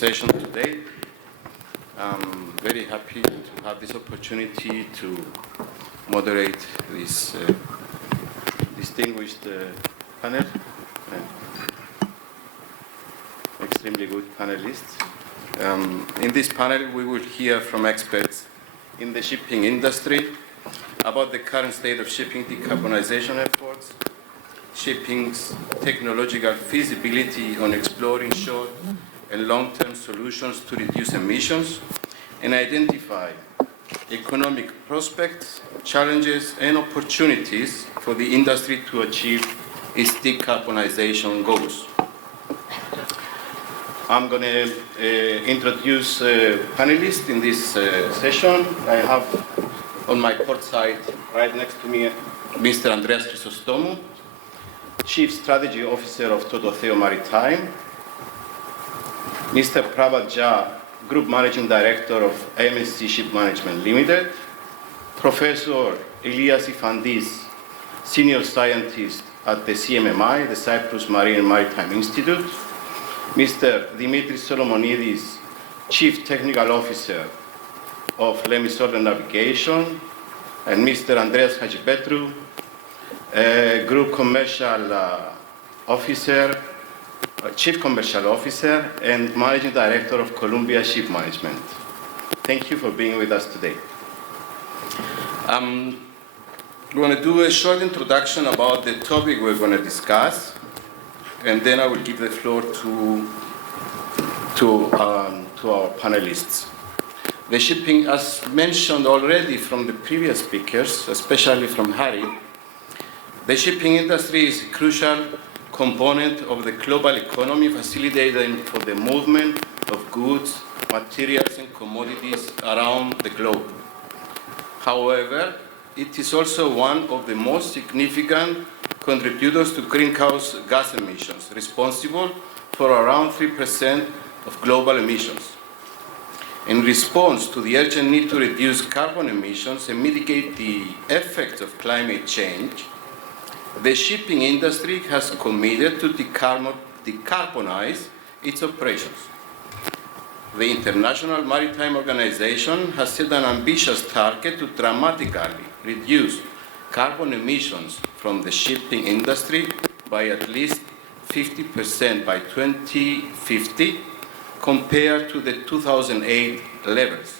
session today. I'm very happy to have this opportunity to moderate this distinguished panel, extremely good panelists. In this panel, we will hear from experts in the shipping industry about the current state of shipping decarbonization efforts, shipping's technological feasibility on exploring short and long-term solutions to reduce emissions, and identify economic prospects, challenges, and opportunities for the industry to achieve its decarbonization goals. I'm going to introduce panelists in this session. I have on my port side, right next to me, Mr. Andreas Chrysostomou, Chief Strategy Officer of Tototheo Maritime, Mr. Prabhat, Group Managing Director of MSC Shipmanagement Limited, Professor Elias Yfantis, Senior Scientist at the CMMI, the Cyprus Marine and Maritime Institute, Mr. Dimitris Solomonides, Chief Technical Officer of Lemissoler Navigation, and Mr. Andreas Hadjipetrou, Group Commercial Officer, Chief Commercial Officer and Managing Director of Columbia Shipmanagement. Thank you for being with us today. I'm going to do a short introduction about the topic we're going to discuss, and then I will give the floor to our panelists. The shipping, as mentioned already from the previous speakers, especially from Harry, the shipping industry is a crucial component of the global economy, facilitating for the movement of goods, materials, and commodities around the globe. However, it is also one of the most significant contributors to greenhouse gas emissions, responsible for around 3% of global emissions. In response to the urgent need to reduce carbon emissions and mitigate the effects of climate change, the shipping industry has committed to decarbonize its operations. The International Maritime Organization has set an ambitious target to dramatically reduce carbon emissions from the shipping industry by at least 50% by 2050 compared to the 2008 levels.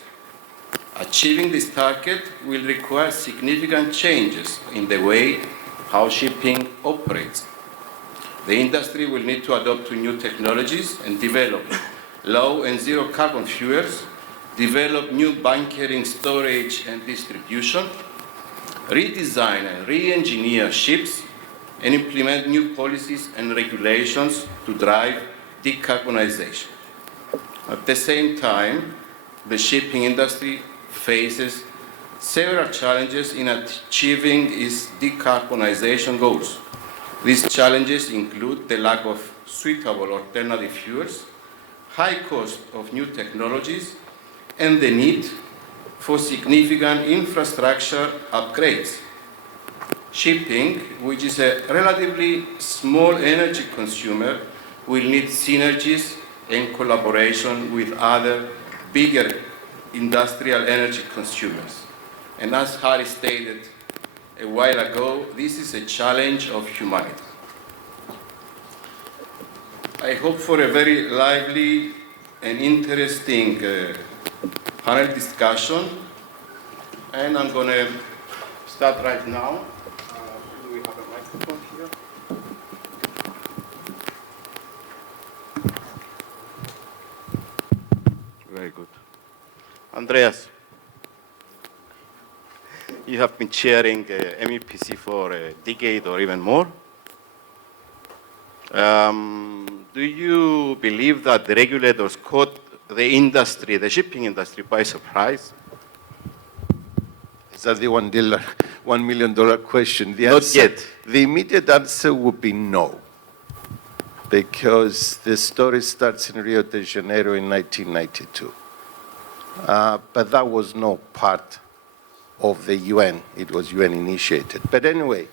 Achieving this target will require significant changes in the way how shipping operates. The industry will need to adopt to new technologies and develop low and zero carbon fuels, develop new bunkering, storage, and distribution, redesign and re-engineer ships, and implement new policies and regulations to drive decarbonization. At the same time, the shipping industry faces several challenges in achieving its decarbonization goals. These challenges include the lack of suitable alternative fuels, high cost of new technologies, and the need for significant infrastructure upgrades. Shipping, which is a relatively small energy consumer, will need synergies and collaboration with other bigger industrial energy consumers. And as Harry stated a while ago, this is a challenge of humanity. I hope for a very lively and interesting panel discussion, and I'm going to start right now. Do we have a microphone here? Very good. Andreas, you have been chairing MEPC for a decade or even more. Do you believe that the regulators caught the industry, the shipping industry, by surprise? Is that the $1 million question? Not yet. The immediate answer would be no, because the story starts in Rio de Janeiro in 1992. But that was no part of the UN. It was UN initiated. But anyway,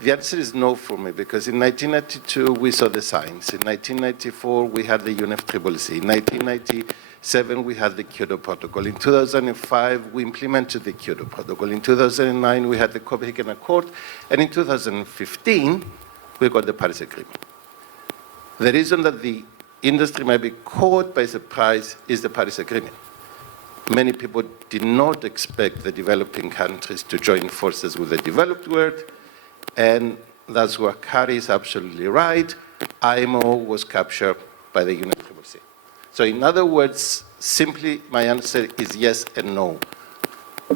The answer is no for me, because in 1992 we saw the signs. In 1994 we had the UNFCCC. In 1997 we had the Kyoto Protocol. In 2005 we implemented the Kyoto Protocol. In 2009 we had the Copenhagen Accord. And in 2015 we got the Paris Agreement. The reason that the industry might be caught by surprise is the Paris Agreement. Many people did not expect the developing countries to join forces with the developed world. And that's where Kari is absolutely right. IMO was captured by the UNFCCC. So in other words, simply my answer is yes and no.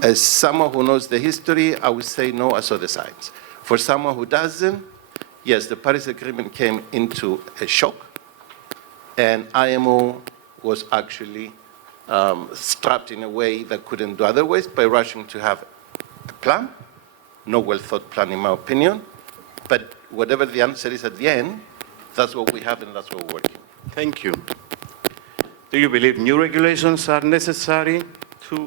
As someone who knows the history, I would say no, I saw the signs. For someone who doesn't, yes, the Paris Agreement came into a shock, and IMO was actually strapped in a way that couldn't do otherwise by rushing to have a plan. No well-thought plan, in my opinion. But whatever the answer is at the end, that's what we have and that's what we're working. Thank you. Do you believe new regulations are necessary to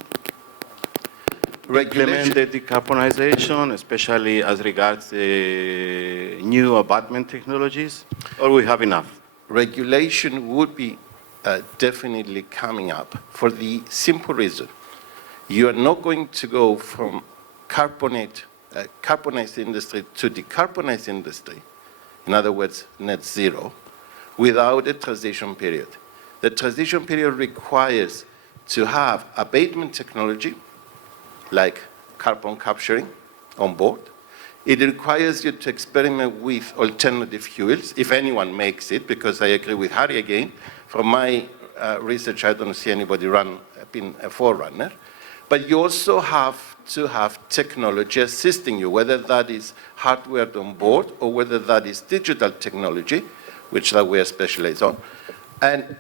implement the decarbonization, especially as regards the new abatement technologies, or we have enough? Regulation would be definitely coming up for the simple reason. You are not going to go from carbonized industry to decarbonized industry, in other words, net zero, without a transition period. The transition period requires to have abatement technology, like carbon capturing on board. It requires you to experiment with alternative fuels, if anyone makes it, because I agree with Harry again. From my research, I don't see anybody being a forerunner. But you also have to have technology assisting you, whether that is hardware on board or whether that is digital technology, which that we are specialized on. And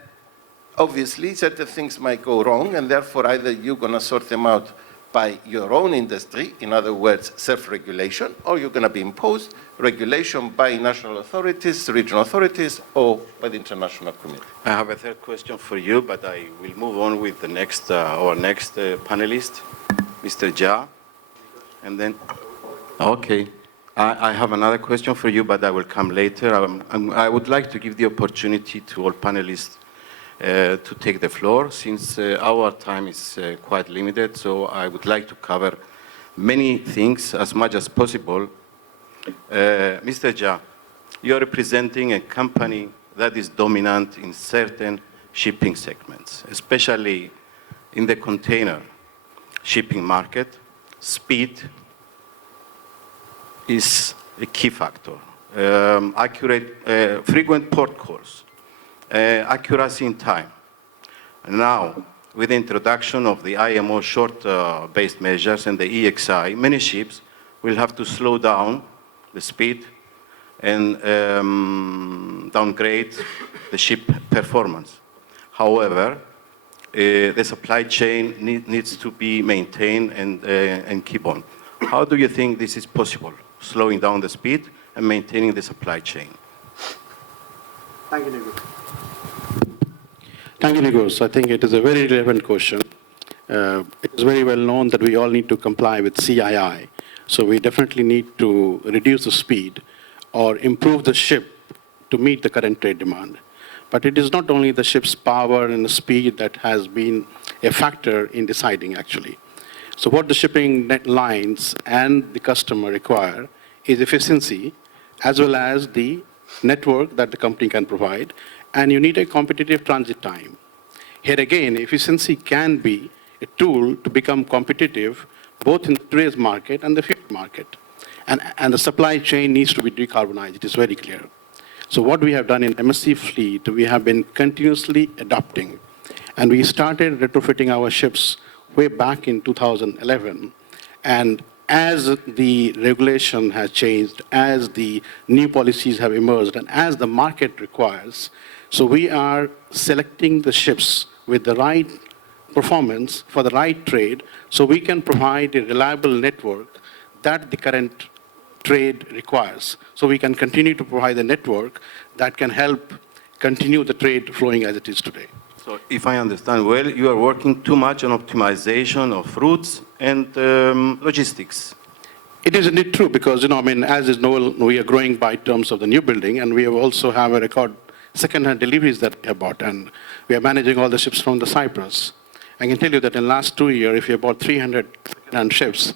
obviously, certain things might go wrong, and therefore either you're going to sort them out by your own industry, in other words, self-regulation, or you're going to be imposed regulation by national authorities, regional authorities, or by the international community. I have a third question for you, but I will move on with the next, our next panelist, Mr. Jha, and then, okay. I have another question for you, but I will come later. I would like to give the opportunity to all panelists to take the floor, since our time is quite limited, so I would like to cover many things as much as possible. Mr. Jha, you are representing a company that is dominant in certain shipping segments, especially in the container shipping market. Speed is a key factor. Frequent port calls, accuracy in time. Now, with the introduction of the IMO short-based measures and the EXI, many ships will have to slow down the speed and downgrade the ship performance. However, the supply chain needs to be maintained and keep on. How do you think this is possible, slowing down the speed and maintaining the supply chain? Thank you, Nicos. Thank you, Nicos. I think it is a very relevant question. It is very well known that we all need to comply with CII. So we definitely need to reduce the speed or improve the ship to meet the current trade demand. But it is not only the ship's power and the speed that has been a factor in deciding, actually. So what the shipping net lines and the customer require is efficiency, as well as the network that the company can provide, and you need a competitive transit time. Here again, efficiency can be a tool to become competitive both in today's market and the future market. And the supply chain needs to be decarbonized, it is very clear. So what we have done in MSC fleet, we have been continuously adapting. And we started retrofitting our ships way back in 2011. And as the regulation has changed, as the new policies have emerged, and as the market requires, so we are selecting the ships with the right performance for the right trade, so we can provide a reliable network that the current trade requires. So we can continue to provide a network that can help continue the trade flowing as it is today. So if I understand well, you are working too much on optimization of routes and logistics. It is indeed true because, as is known, we are growing by terms of the new building, and we also have a record second-hand deliveries that we have bought, and we are managing all the ships from the Cyprus. I can tell you that in the last 2 years, if you bought 300 second-hand ships,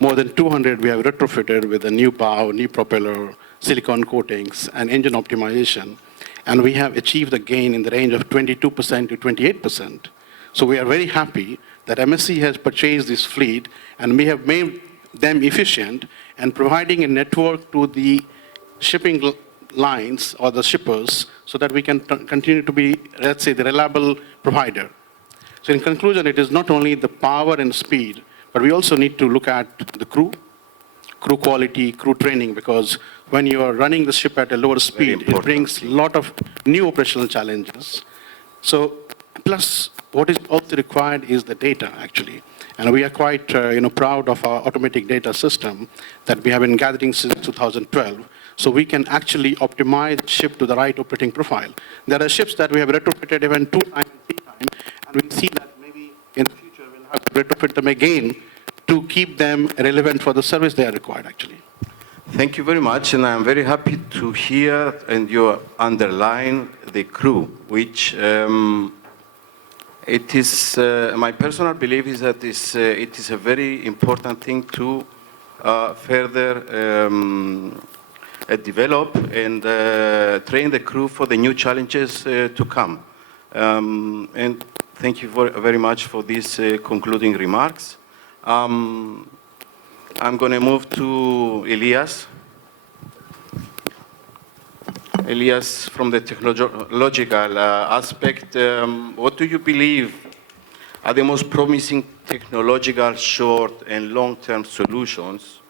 more than 200 we have retrofitted with a new bow, new propeller, silicone coatings, and engine optimization, and we have achieved a gain in the range of 22% to 28%. So we are very happy that MSC has purchased this fleet, and we have made them efficient and providing a network to the shipping lines or the shippers so that we can continue to be, let's say, the reliable provider. So in conclusion, it is not only the power and speed, but we also need to look at the crew quality, crew training, because when you are running the ship at a lower speed, it brings a lot of new operational challenges. So plus, what is also required is the data, actually. And we are quite proud of our automatic data system that we have been gathering since 2012. So we can actually optimize the ship to the right operating profile. There are ships that we have retrofitted even 2 times, 3 times, and we see that maybe in the future we'll have to retrofit them again to keep them relevant for the service they are required, actually. Thank you very much, and I'm very happy to hear and you underline the crew, which it is, my personal belief is that it is a very important thing to further develop and train the crew for the new challenges to come. And thank you very much for these concluding remarks. I'm going to move to Elias. Elias, from the technological aspect, what do you believe are the most promising technological short and long-term solutions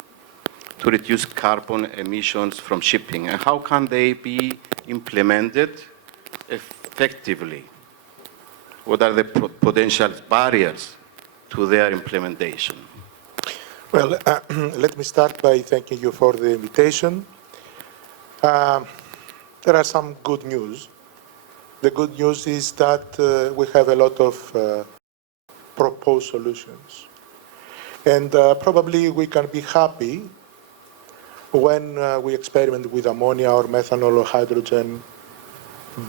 to reduce carbon emissions from shipping, and how can they be implemented effectively? What are the potential barriers to their implementation? Well, let me start by thanking you for the invitation. There are some good news. The good news is that we have a lot of proposed solutions. And probably we can be happy when we experiment with ammonia or methanol or hydrogen,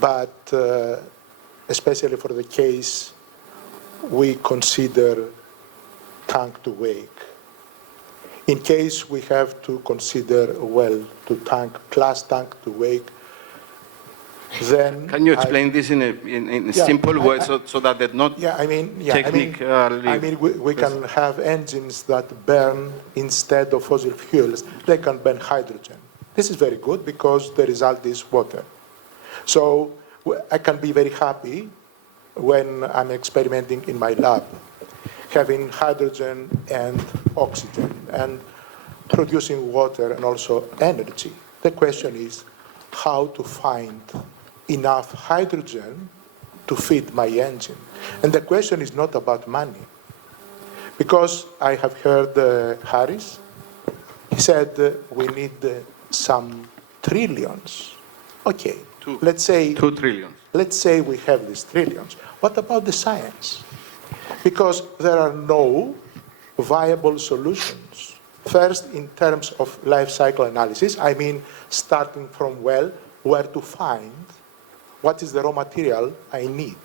but especially for the case we consider tank to wake. In case we have to consider well to tank, class tank to wake, then... Can you explain this in a simple way so that they're not technically... I mean, we can have engines that burn instead of fossil fuels. They can burn hydrogen. This is very good because the result is water. So I can be very happy when I'm experimenting in my lab, having hydrogen and oxygen and producing water and also energy. The question is how to find enough hydrogen to feed my engine. And the question is not about money. Because I have heard Harris, he said we need some trillions. Okay, let's say... 2 trillion. Let's say we have these trillions. What about the science? Because there are no viable solutions. First, in terms of life cycle analysis, I mean starting from well, where to find, what is the raw material I need,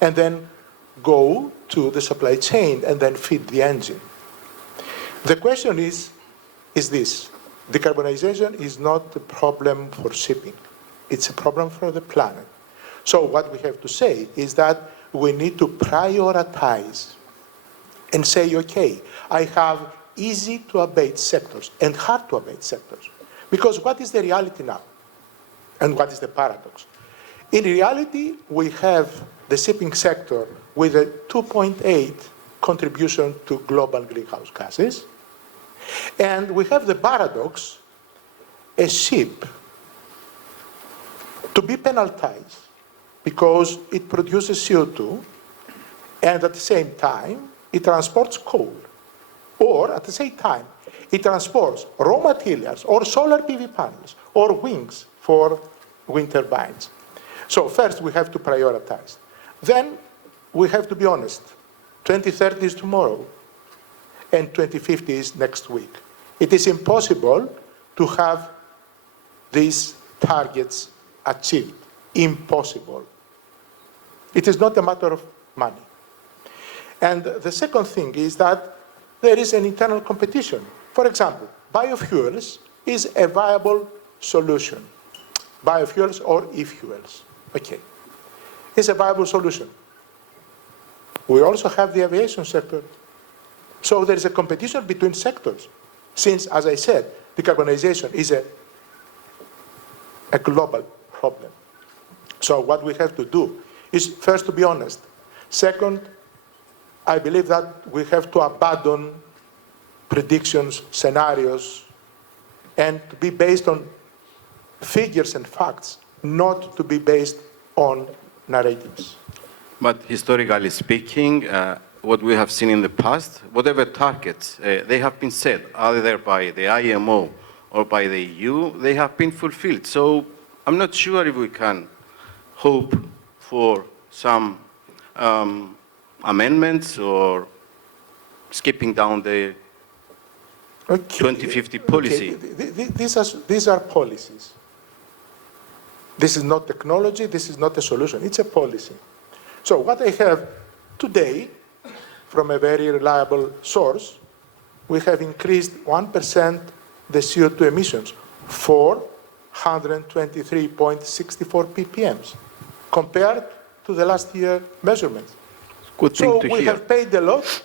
and then go to the supply chain and then feed the engine. The question is this: decarbonization is not a problem for shipping. It's a problem for the planet. So what we have to say is that we need to prioritize and say, okay, I have easy to abate sectors and hard to abate sectors. Because what is the reality now? And what is the paradox? In reality, we have the shipping sector with a 2.8 contribution to global greenhouse gases. And we have the paradox, a ship to be penalized because it produces CO2 and at the same time it transports coal. Or at the same time, it transports raw materials or solar PV panels or wings for wind turbines. So first we have to prioritize. Then we have to be honest. 2030 is tomorrow and 2050 is next week. It is impossible to have these targets achieved. Impossible. It is not a matter of money. And the second thing is that there is an internal competition. For example, biofuels is a viable solution. Biofuels or e-fuels. Okay. It's a viable solution. We also have the aviation sector. So there is a competition between sectors. Since, as I said, decarbonization is a global problem. So what we have to do is first to be honest. Second, I believe that we have to abandon predictions, scenarios, and to be based on figures and facts, not to be based on narratives. But historically speaking, what we have seen in the past, whatever targets they have been set, either by the IMO or by the EU, they have been fulfilled. So I'm not sure if we can hope for some amendments or skipping down the 2050 policy. Okay. These are policies. This is not technology, this is not a solution, it's a policy. So what I have today, from a very reliable source, we have increased 1% the CO2 emissions, 423.64 ppm, compared to the last year measurements. Good thing to we hear. have paid a lot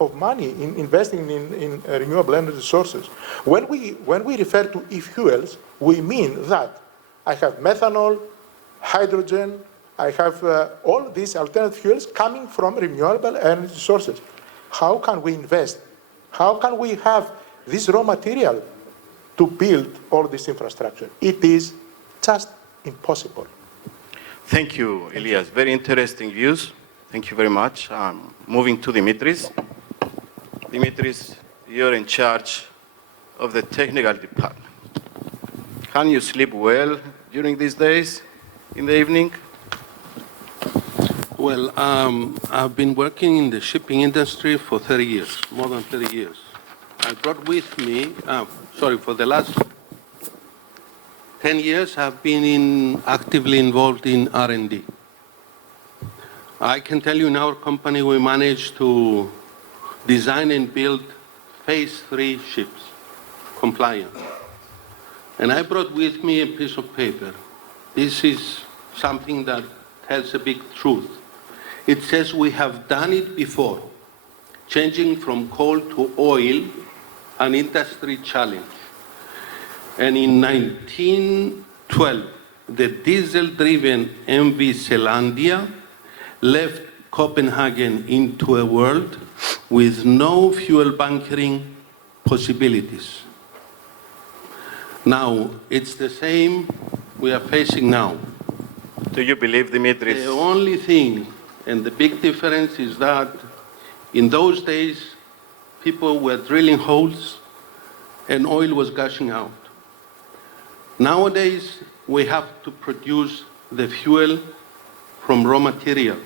of money in investing in renewable energy sources. When we refer to e-fuels, we mean that I have methanol, hydrogen, I have all these alternative fuels coming from renewable energy sources. How can we invest? How can we have this raw material to build all this infrastructure? It is just impossible. Thank you, Elias. Very interesting views. Thank you very much. Moving to Dimitris. Dimitris, you're in charge of the technical department. Can you sleep well during these days in the evening? Well, I've been working in the shipping industry for 30 years, more than 30 years. I brought with me, for the last 10 years, I've been actively involved in R&D. I can tell you in our company, we managed to design and build phase 3 ships, compliant. And I brought with me a piece of paper. This is something that tells a big truth. It says we have done it before, changing from coal to oil, an industry challenge. And in 1912, the diesel-driven MV Zealandia left Copenhagen into a world with no fuel bunkering possibilities. Now, it's the same we are facing now. Do you believe, Dimitris? The only thing, and the big difference, is that in those days, people were drilling holes and oil was gushing out. Nowadays, we have to produce the fuel from raw material.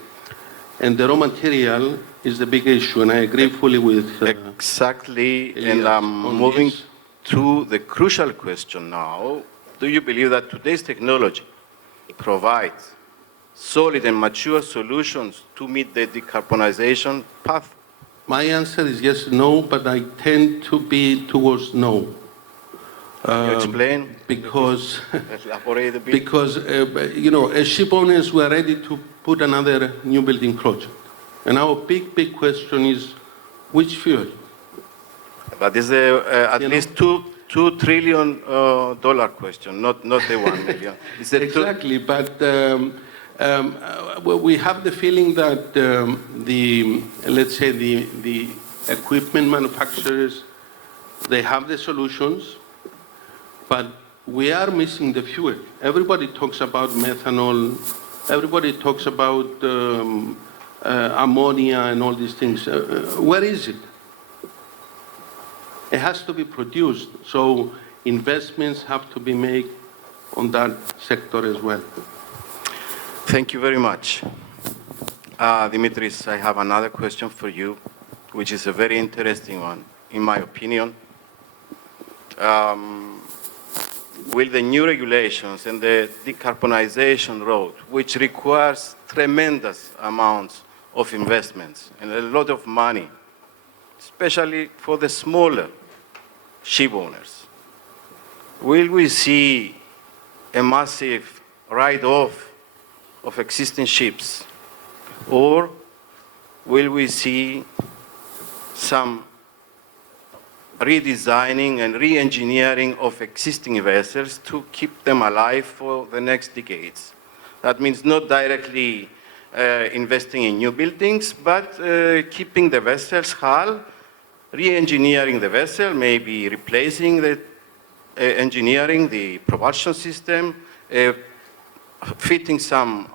And the raw material is the big issue, and I agree fully with Exactly, Elias and I'm on moving this. to the crucial question now. Do you believe that today's technology provides solid and mature solutions to meet the decarbonization path? My answer is yes, no, but I tend to be towards no. Can you explain? Because, Elaborate a bit. because as ship owners, we are ready to put another new building project. And our big question is, which fuel? But it's at least $2 trillion question, not the 1 million. It's a Exactly, but we have the feeling that the equipment manufacturers, they have the solutions, but we are missing the fuel. Everybody talks about methanol, everybody talks about ammonia and all these things. Where is it? It has to be produced, so investments have to be made on that sector as well. Thank you very much. Dimitris, I have another question for you, which is a very interesting one, in my opinion. will the new regulations and the decarbonization road, which requires tremendous amounts of investments and a lot of money, especially for the smaller ship owners, will we see a massive write-off of existing ships, or will we see some redesigning and re-engineering of existing vessels to keep them alive for the next decades? That means not directly investing in new buildings, but keeping the vessel's hull, re-engineering the vessel, maybe replacing the engineering, the propulsion system, fitting some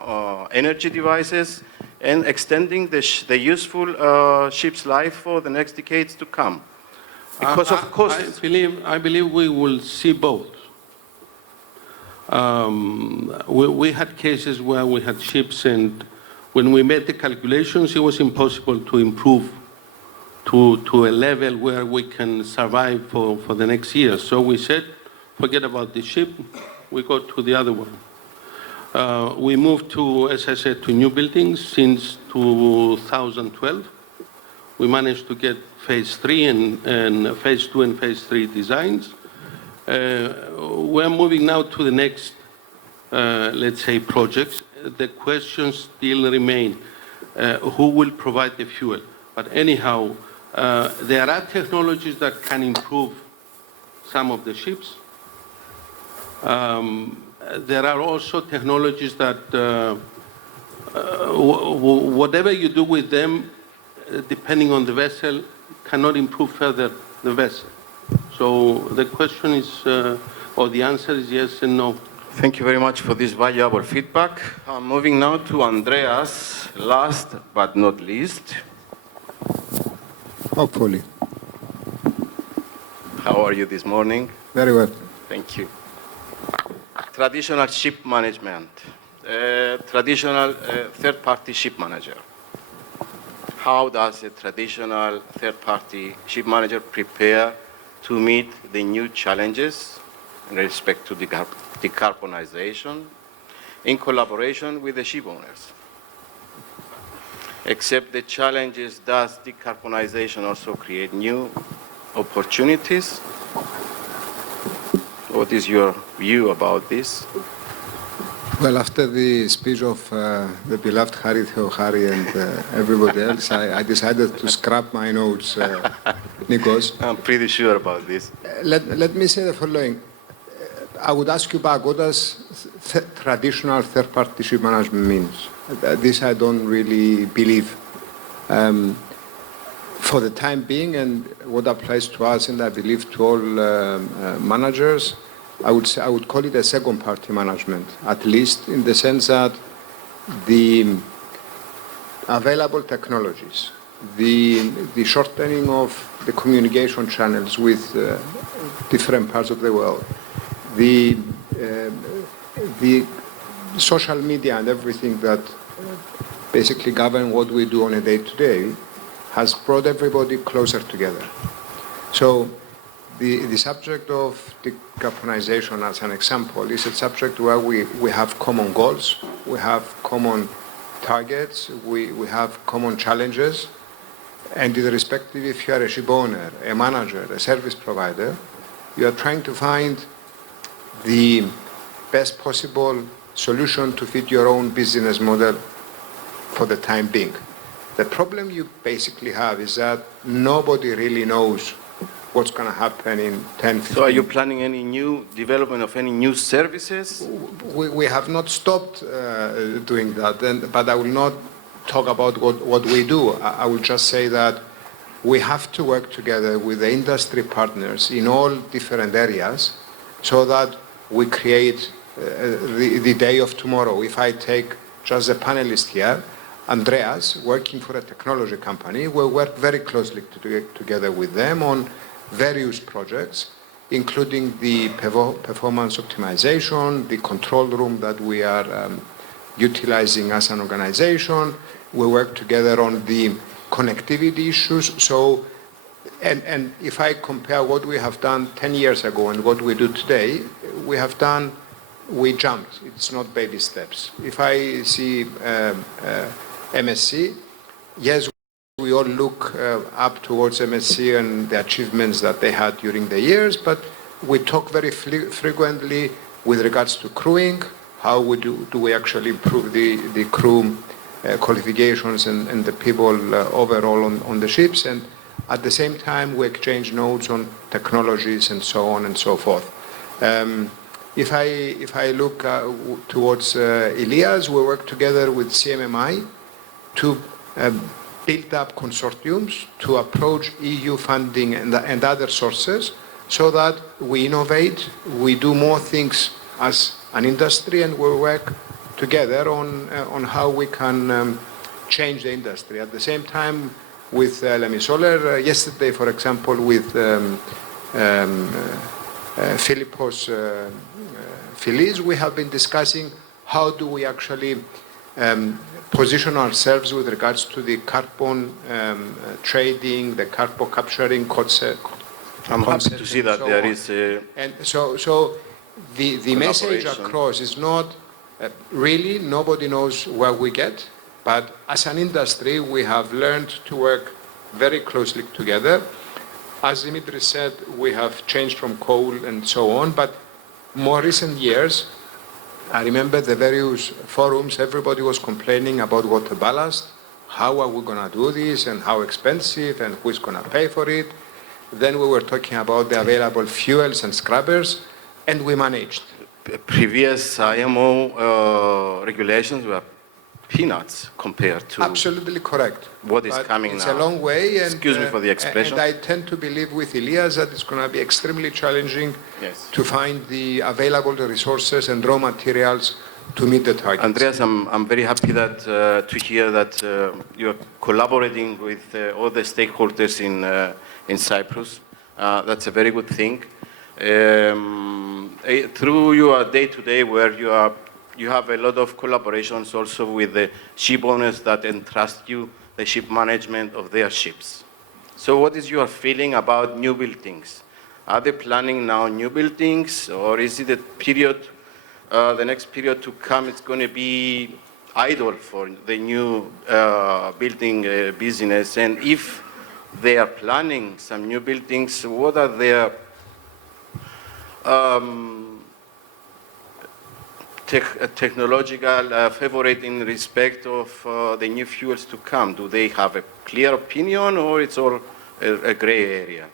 energy devices, and extending the useful ship's life for the next decades to come. Because of cost. I believe we will see both. We had cases where we had ships, and when we made the calculations, it was impossible to improve to a level where we can survive for the next year. So we said, forget about the ship, we go to the other one. We moved to, as I said, to new buildings since 2012. We managed to get phase 3 and phase 2 and phase 3 designs. We're moving now to the next, let's say, projects. The questions still remain, who will provide the fuel? But anyhow, there are technologies that can improve some of the ships. There are also technologies that, whatever you do with them, depending on the vessel, cannot improve further the vessel. So the question is, or the answer is yes and no. Thank you very much for this valuable feedback. Moving now to Andreas, last but not least. Hopefully. How are you this morning? Very well. Thank you. Traditional ship management, traditional third-party ship manager. How does a traditional third-party ship manager prepare to meet the new challenges in respect to decarbonization in collaboration with the ship owners? Except the challenges, does decarbonization also create new opportunities? What is your view about this? Well, after the speech of the beloved Harry and everybody else, I decided to scrap my notes, Nicos. I'm pretty sure about this. Let me say the following. I would ask you back, what does traditional third-party ship management means? This I don't really believe. For the time being, and what applies to us, and I believe to all managers, I would call it a second-party management, at least in the sense that the available technologies, the shortening of the communication channels with different parts of the world, the social media and everything that basically govern what we do on a day-to-day has brought everybody closer together. So the subject of decarbonization, as an example, is a subject where we have common goals, we have common targets, we have common challenges, and irrespective if you are a ship owner, a manager, a service provider, you are trying to find the best possible solution to fit your own business model for the time being. The problem you basically have is that nobody really knows what's going to happen in 10, 15... So are you planning any new development of any new services? We have not stopped doing that, but I will not talk about what we do. I will just say that we have to work together with the industry partners in all different areas so that we create the day of tomorrow. If I take just a panelist here, Andreas, working for a technology company, we work very closely together with them on various projects, including the performance optimization, the control room that we are utilizing as an organization. We work together on the connectivity issues. So And if I compare what we have done 10 years ago and what we do today, we jumped. It's not baby steps. If I see MSC, yes, we all look up towards MSC and the achievements that they had during the years, but we talk very frequently with regards to crewing, how do we actually improve the crew qualifications and the people overall on the ships, and at the same time we exchange notes on technologies and so on and so forth. If I look towards Elias, we work together with CMMI to build up consortiums to approach EU funding and other sources so that we innovate, we do more things as an industry, and we work together on how we can change the industry. At the same time, with Lemissoler, yesterday, for example, with Philippos Philis, we have been discussing how do we actually position ourselves with regards to the carbon trading, the carbon capturing concept. I'm happy to see that there is a... And so the message across is not really, nobody knows where we get, but as an industry, we have learned to work very closely together. As Dimitris said, we have changed from coal and so on, but more recent years, I remember the various forums, everybody was complaining about water ballast, how are we going to do this, and how expensive, and who's going to pay for it. Then we were talking about the available fuels and scrubbers, and we managed. Previous IMO regulations were peanuts compared to... Absolutely correct. What is coming now. It's a long way. And, excuse me for the expression. And I tend to believe with Elias that it's going to be extremely challenging to find the available resources and raw materials to meet the targets. Andreas, I'm very happy that to hear that you're collaborating with all the stakeholders in Cyprus. That's a very good thing. Through your day-to-day where you have a lot of collaborations also with the ship owners that entrust you the ship management of their ships. So what is your feeling about new buildings? Are they planning now new buildings, or is it a period, the next period to come, it's going to be idle for the new building business? And if they are planning some new buildings, what are their technological favorite in respect of the new fuels to come? Do they have a clear opinion, or it's all a gray area?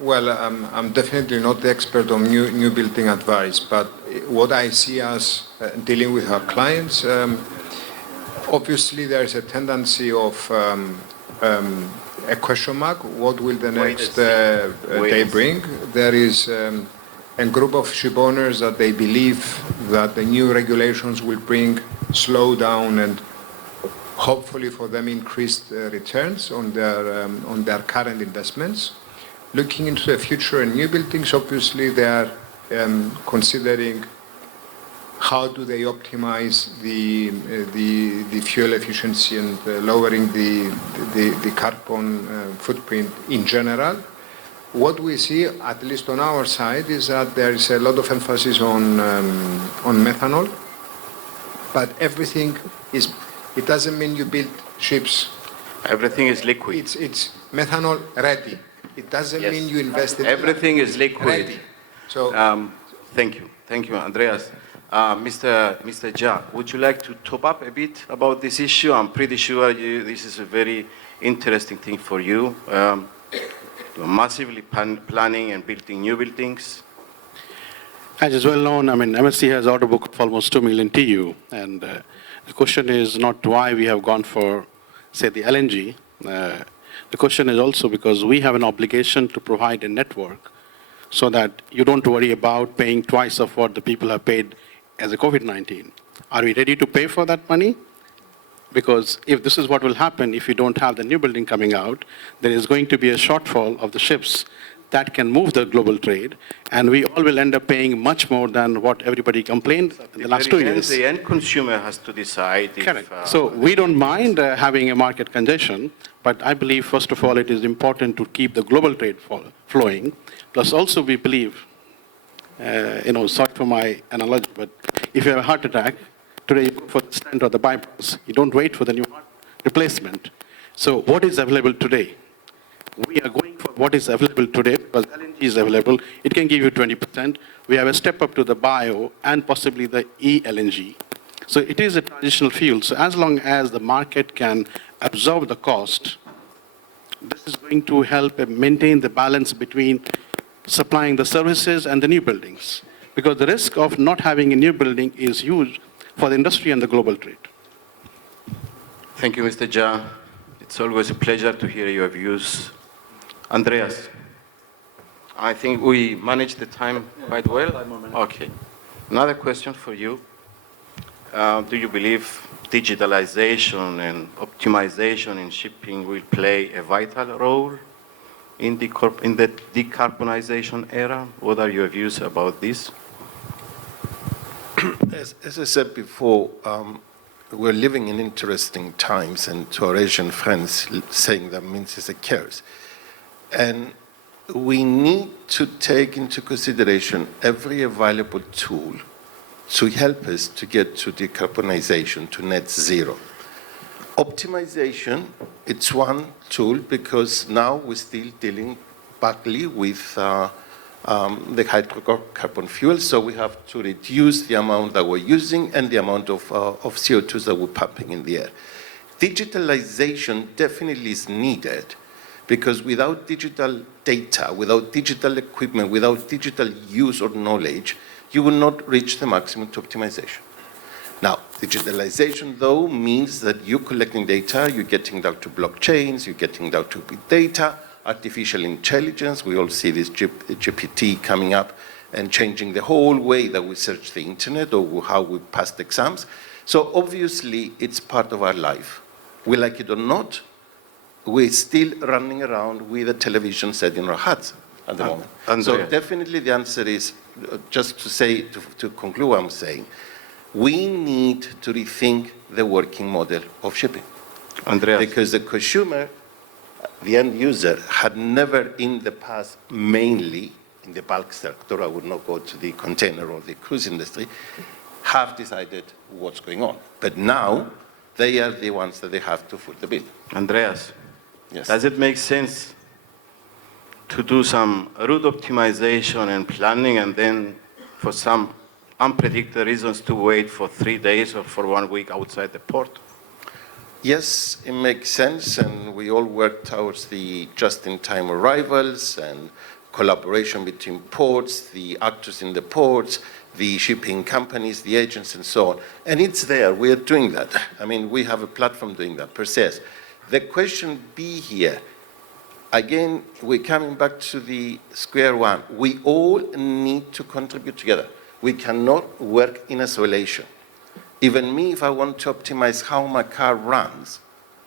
Well, I'm definitely not the expert on new building advice, but what I see as dealing with our clients, obviously there is a tendency of a question mark. What will the next day bring? There is a group of ship owners that they believe that the new regulations will bring slowdown and hopefully for them increased returns on their current investments. Looking into the future and new buildings, obviously they are considering how do they optimize the fuel efficiency and lowering the carbon footprint in general. What we see, at least on our side, is that there is a lot of emphasis on methanol, but everything is, it doesn't mean you build ships. Everything is liquid. It's methanol ready. It doesn't mean you invest in everything is liquid. Ready. So, thank you, Andreas. Mr. Ja, would you like to top up a bit about this issue? I'm pretty sure this is a very interesting thing for you. You're massively planning and building new buildings. As is well known, I mean, MSC has order book of almost 2 million TEU, and the question is not why we have gone for, say, the LNG. The question is also because we have an obligation to provide a network so that you don't worry about paying twice of what the people have paid as a COVID-19. Are we ready to pay for that money? Because if this is what will happen, if you don't have the new building coming out, there is going to be a shortfall of the ships that can move the global trade, and we all will end up paying much more than what everybody complained in the last 2 years. The end consumer has to decide if... Correct. So we don't mind having a market congestion, but I believe, first of all, it is important to keep the global trade flowing. Plus also we believe, sorry for my analogy, but if you have a heart attack, today you go for the stent or the bypass. You don't wait for the new heart replacement. So what is available today? We are going for what is available today because LNG is available. It can give you 20%. We have a step up to the bio and possibly the e-LNG. So it is a transitional fuel. So as long as the market can absorb the cost, this is going to help maintain the balance between supplying the services and the new buildings. Because the risk of not having a new building is huge for the industry and the global trade. Thank you, Mr. Jha. It's always a pleasure to hear your views. Andreas, I think we managed the time quite well. Okay. Another question for you. Do you believe digitalization and optimization in shipping will play a vital role in the decarbonization era? What are your views about this? As I said before, we're living in interesting times, and to our Asian friends, saying that means it's a chaos. And we need to take into consideration every available tool to help us to get to decarbonization, to net zero. Optimization, it's one tool because now we're still dealing partly with the hydrocarbon fuel, so we have to reduce the amount that we're using and the amount of CO2 that we're pumping in the air. Digitalization definitely is needed because without digital data, without digital equipment, without digital use or knowledge, you will not reach the maximum to optimization. Now, digitalization, though, means that you're collecting data, you're getting down to blockchains, you're getting down to big data, artificial intelligence. We all see this GPT coming up and changing the whole way that we search the internet or how we pass the exams. So obviously, it's part of our life. We like it or not, we're still running around with a television set in our hats at the moment. So definitely the answer is, just to say, to conclude what I'm saying, we need to rethink the working model of shipping. Andreas. Because the consumer, the end user, had never in the past, mainly in the bulk sector, I would not go to the container or the cruise industry, have decided what's going on. But now, they are the ones that they have to foot the bill. Andreas, yes. Does it make sense to do some route optimization and planning and then for some unpredictable reasons to wait for 3 days or for 1 week outside the port? Yes, it makes sense, and we all work towards the just-in-time arrivals and collaboration between ports, the actors in the ports, the shipping companies, the agents, and so on. And it's there. We are doing that. I mean, we have a platform doing that, per se. The question be here, again, we're coming back to the square one. We all need to contribute together. We cannot work in isolation. Even me, if I want to optimize how my car runs,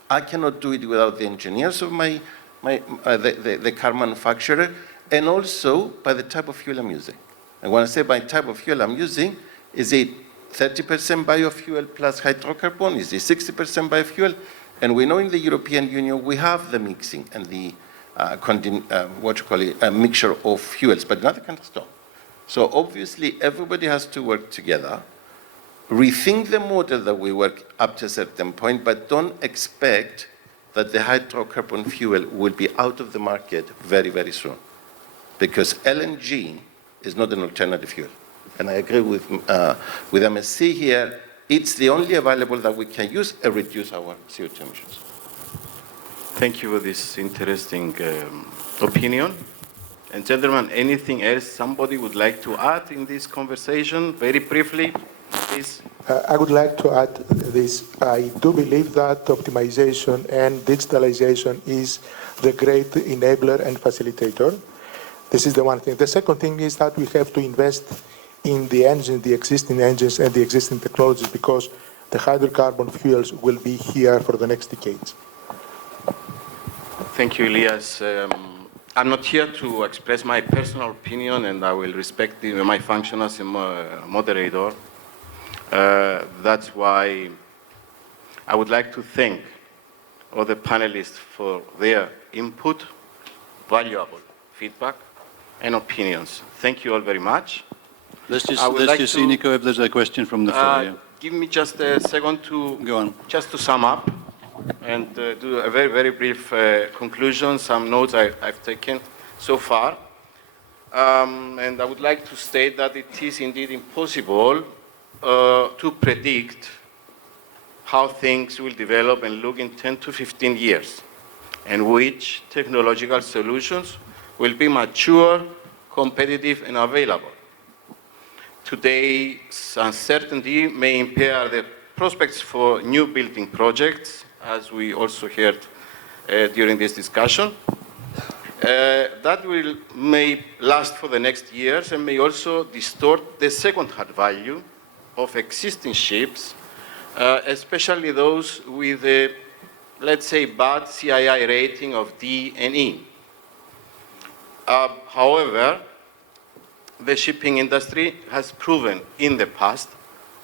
I cannot do it without the engineers of the car manufacturer, and also by the type of fuel I'm using. And when I say by type of fuel I'm using, is it 30% biofuel plus hydrocarbon? Is it 60% biofuel? And we know in the European Union we have the mixing and the a mixture of fuels, but in other countries don't. So obviously everybody has to work together, rethink the model that we work up to a certain point, but don't expect that the hydrocarbon fuel will be out of the market very, very soon. Because LNG is not an alternative fuel. And I agree with MSC here, it's the only available that we can use and reduce our CO2 emissions. Thank you for this interesting opinion. And gentlemen, anything else somebody would like to add in this conversation? Very briefly, please. I would like to add this. I do believe that optimization and digitalization is the great enabler and facilitator. This is the one thing. The second thing is that we have to invest in the engine, the existing engines and the existing technologies, because the hydrocarbon fuels will be here for the next decades. Thank you, Elias. I'm not here to express my personal opinion, and I will respect my function as a moderator. That's why I would like to thank all the panelists for their input, valuable feedback, and opinions. Thank you all very much. Let's just see, Nico, if there's a question from the floor. Yeah. Give me just a second to Go on. just to sum up and do a very, very brief conclusion, some notes I've taken so far. And I would like to state that it is indeed impossible to predict how things will develop and look in 10 to 15 years, and which technological solutions will be mature, competitive, and available. Today's uncertainty may impair the prospects for new building projects, as we also heard during this discussion. That may last for the next years and may also distort the second-hand value of existing ships, especially those with a, let's say, bad CII rating of D and E. However, the shipping industry has proven in the past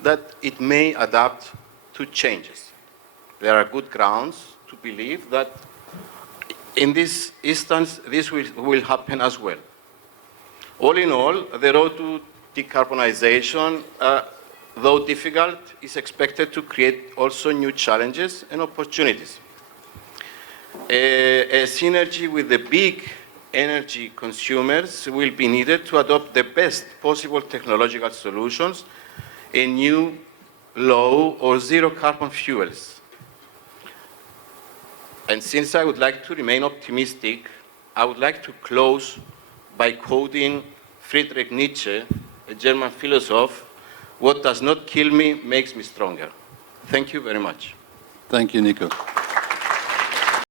that it may adapt to changes. There are good grounds to believe that in this instance, this will happen as well. All in all, the road to decarbonization, though difficult, is expected to create also new challenges and opportunities. A synergy with the big energy consumers will be needed to adopt the best possible technological solutions in new low or zero carbon fuels. And since I would like to remain optimistic, I would like to close by quoting Friedrich Nietzsche, a German philosopher: "What does not kill me makes me stronger." Thank you very much. Thank you, Nico.